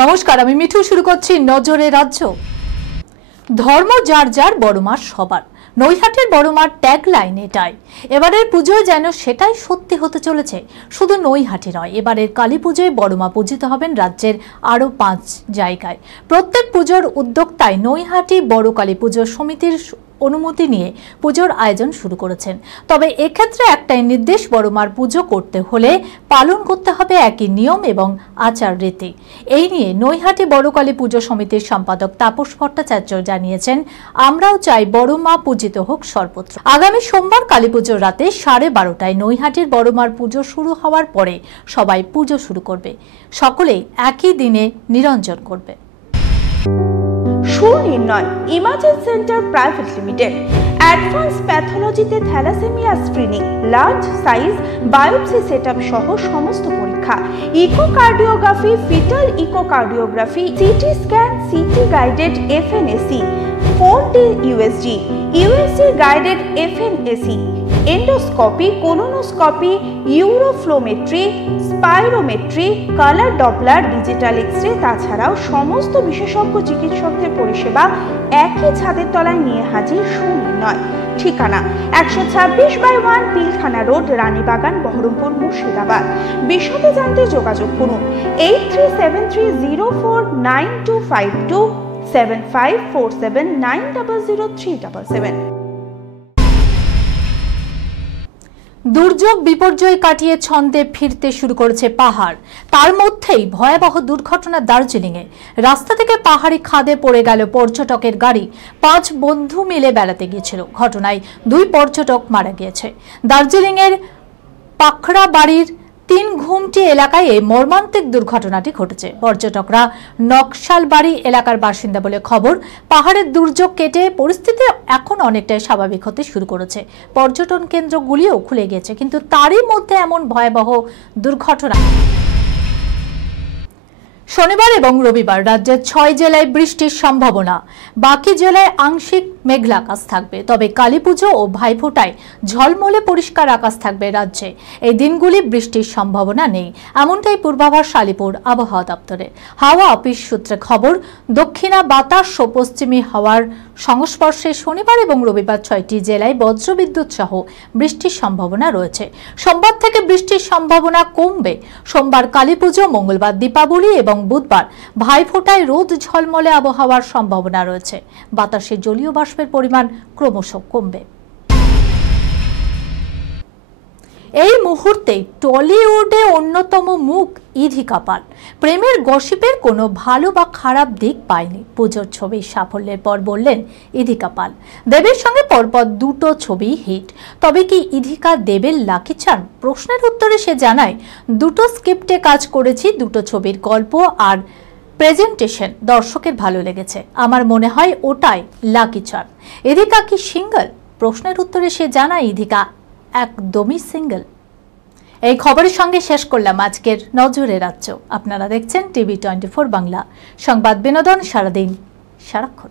নমস্কার, আমি মিঠু। শুরু করছি নজরে রাজ্য। ধর্ম যার যার, বড় মা সবার। নৈহাটির বড় মার ট্যাগলাইন এটাই। এবারের পুজোয় যেন সেটাই সত্যি হতে চলেছে। শুধু নৈহাটি নয়, এবারের কালী পুজোয় বড় মা পূজিত হবেন রাজ্যের আরও 5 জায়গায়। প্রত্যেক পুজোর উদ্যোক্তায় নৈহাটি বড় কালী পুজো সমিতির অনুমতি নিয়ে পুজোর আয়োজন শুরু করেছেন। তবে এক্ষেত্রে একটাই নির্দেশ, বড় মার পুজো করতে হলে পালন করতে হবে একই নিয়ম এবং আচার রীতি। এই নিয়ে নৈহাটি বড় কালী পুজো সমিতির সম্পাদক তাপস ভট্টাচার্য জানিয়েছেন, আমরাও চাই বড় মা পূজিত হোক সর্বত্র। আগামী সোমবার কালী পুজোর রাতে 12:30টায় নৈহাটির বড় মার পুজো শুরু হওয়ার পরে সবাই পুজো শুরু করবে। সকলেই একই দিনে নিরঞ্জন করবে। Sunirnoy imaging centre private limited advance প্যাথোলজিতে thalassemia screening, large size biopsy setup সহ সমস্ত পরীক্ষা, echocardiography, fetal echocardiography, CT scan, CT guided FNAC, 4D USG, USG guided FNAC, endoscopy, colonoscopy, uroflowmetry, spirometry, colour doppler, digital x-ray, তাছাড়াও সমস্ত বিশেষজ্ঞ চিকিৎসকদের পরিষেবা একই ছাদের তলায় নিয়ে হাজির সুনির্ণয়। ঠিকানা 126/1 পিলখানা রোড, রানীবাগান, বহরমপুর, মুর্শিদাবাদ। বিশদে জানতে যোগাযোগ করুন 8373049252 7547900377। দুর্যোগ বিপর্যয় কাটিয়ে ছন্দে ফিরতে শুরু করেছে পাহাড়। তার মধ্যেই ভয়াবহ দুর্ঘটনা দার্জিলিংয়ে। রাস্তা থেকে পাহাড়ি খাদে পড়ে গেল পর্যটকের গাড়ি। 5 বন্ধু মিলে বেড়াতে গিয়েছিল। ঘটনায় 2 পর্যটক মারা গিয়েছে। দার্জিলিংয়ের পাখড়া বাড়ির 3 ঘুমটি এলাকায় এই মর্মান্তিক দুর্ঘটনাটি ঘটেছে। পর্যটকরা নকশালবাড়ি এলাকার বাসিন্দা বলে খবর। পাহাড়ের দুর্যোগ কেটে পরিস্থিতি এখন অনেকটাই স্বাভাবিক হতে শুরু করেছে। পর্যটন কেন্দ্রগুলিও খুলে গিয়েছে, কিন্তু তারই মধ্যে এমন ভয়াবহ দুর্ঘটনা। শনিবার এবং রবিবার রাজ্যের 6 জেলায় বৃষ্টির সম্ভাবনা। বাকি জেলায় আংশিক মেঘলা আকাশ থাকবে। তবে কালীপুজো ও ভাইফোঁটায় ঝলমলে পরিষ্কার আকাশ থাকবে রাজ্যে। এই দিনগুলি বৃষ্টির সম্ভাবনা নেই, এমনটাই পূর্বাভাস আলিপুর আবহাওয়া দপ্তরে। হাওয়া অফিস সূত্রে খবর, দক্ষিণা বাতাস ও পশ্চিমী হাওয়ার সংস্পর্শে শনিবার এবং রবিবার 6টি জেলায় বজ্রবিদ্যুৎ সহ বৃষ্টির সম্ভাবনা রয়েছে। সোমবার থেকে বৃষ্টির সম্ভাবনা কমবে। সোমবার কালীপুজো, মঙ্গলবার দীপাবলি এবং বুধবার ভাইফোঁটায় রোদ ঝলমলে আবহাওয়ার সম্ভাবনা রয়েছে। বাতাসে জলীয় বাষ্পের পরিমাণ ক্রমশ কমবে। এই মুহূর্তে টলিউডে অন্যতম মুখ ইধিকা পাল প্রেমের গসিপের কোনো ভালো বা খারাপ দিক পায়নি। পুজোর ছবির সাফল্যের পর বললেন ইধিকা পাল, দেবের সঙ্গে পরপর 2টো ছবি হিট। তবে কি ইধিকা দেবের লাকি চার্ম? প্রশ্নের উত্তরে সে জানায়, 2টো স্ক্রিপ্টে কাজ করেছি, 2টো ছবির গল্প আর প্রেজেন্টেশন দর্শকের ভালো লেগেছে। আমার মনে হয় ওটাই লাকি চার্ম। ইধিকা কি সিঙ্গেল? প্রশ্নের উত্তরে সে জানায়, ইধিকা একদমই সিঙ্গেল। এই খবরের সঙ্গে শেষ করলাম আজকের নজরে রাজ্য। আপনারা দেখছেন টিভি 24 বাংলা, সংবাদ বিনোদন সারাদিন সারাক্ষণ।